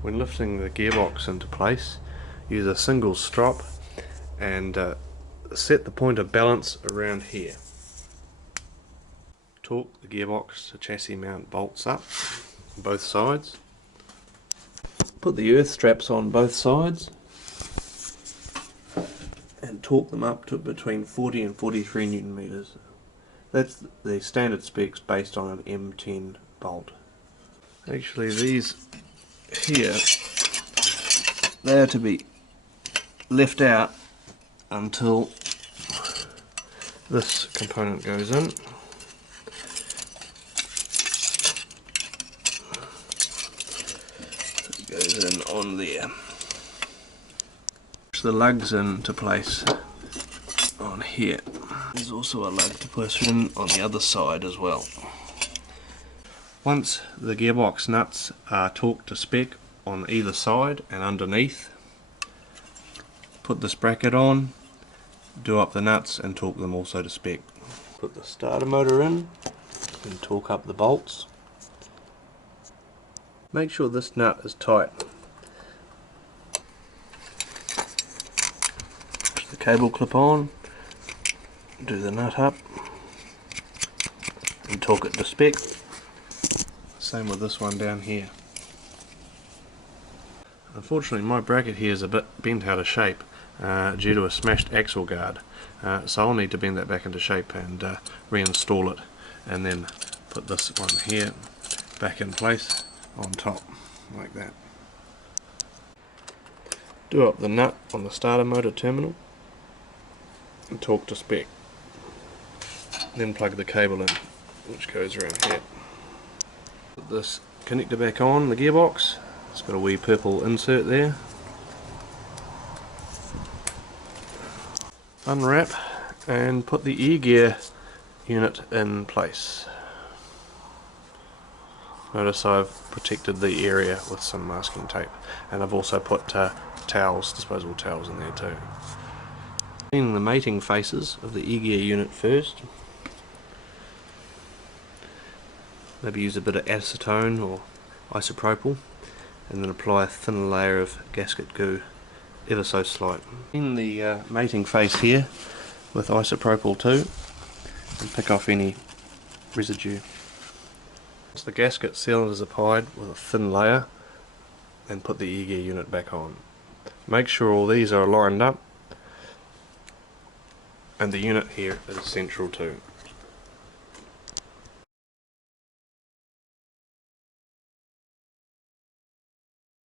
When lifting the gearbox into place, use a single strop and set the point of balance around here. Torque the gearbox to chassis mount bolts up on both sides. Put the earth straps on both sides and torque them up to between 40 and 43 Newton meters. That's the standard specs based on an M10 bolt. Actually, these here, they are to be left out until this component goes in. It goes in on there. Push the lugs into place on here. There's also a lug to push in on the other side as well. Once the gearbox nuts are torqued to spec on either side and underneath, put this bracket on, do up the nuts and torque them also to spec. Put the starter motor in and torque up the bolts. Make sure this nut is tight. Push the cable clip on, do the nut up and torque it to spec. Same with this one down here. Unfortunately, my bracket here is a bit bent out of shape due to a smashed axle guard, so I'll need to bend that back into shape and reinstall it, and then put this one here back in place on top like that. Do up the nut on the starter motor terminal and torque to spec. Then plug the cable in, which goes around here. Put this connector back on the gearbox. It's got a wee purple insert there. Unwrap and put the ear gear unit in place. Notice I've protected the area with some masking tape, and I've also put towels, disposable towels in there too. Clean the mating faces of the ear gear unit first. Maybe use a bit of acetone or isopropyl, and then apply a thin layer of gasket goo, ever so slight. Clean the mating face here with isopropyl too, and pick off any residue. Once the gasket sealant is applied with a thin layer, then put the ear gear unit back on. Make sure all these are lined up, and the unit here is central too.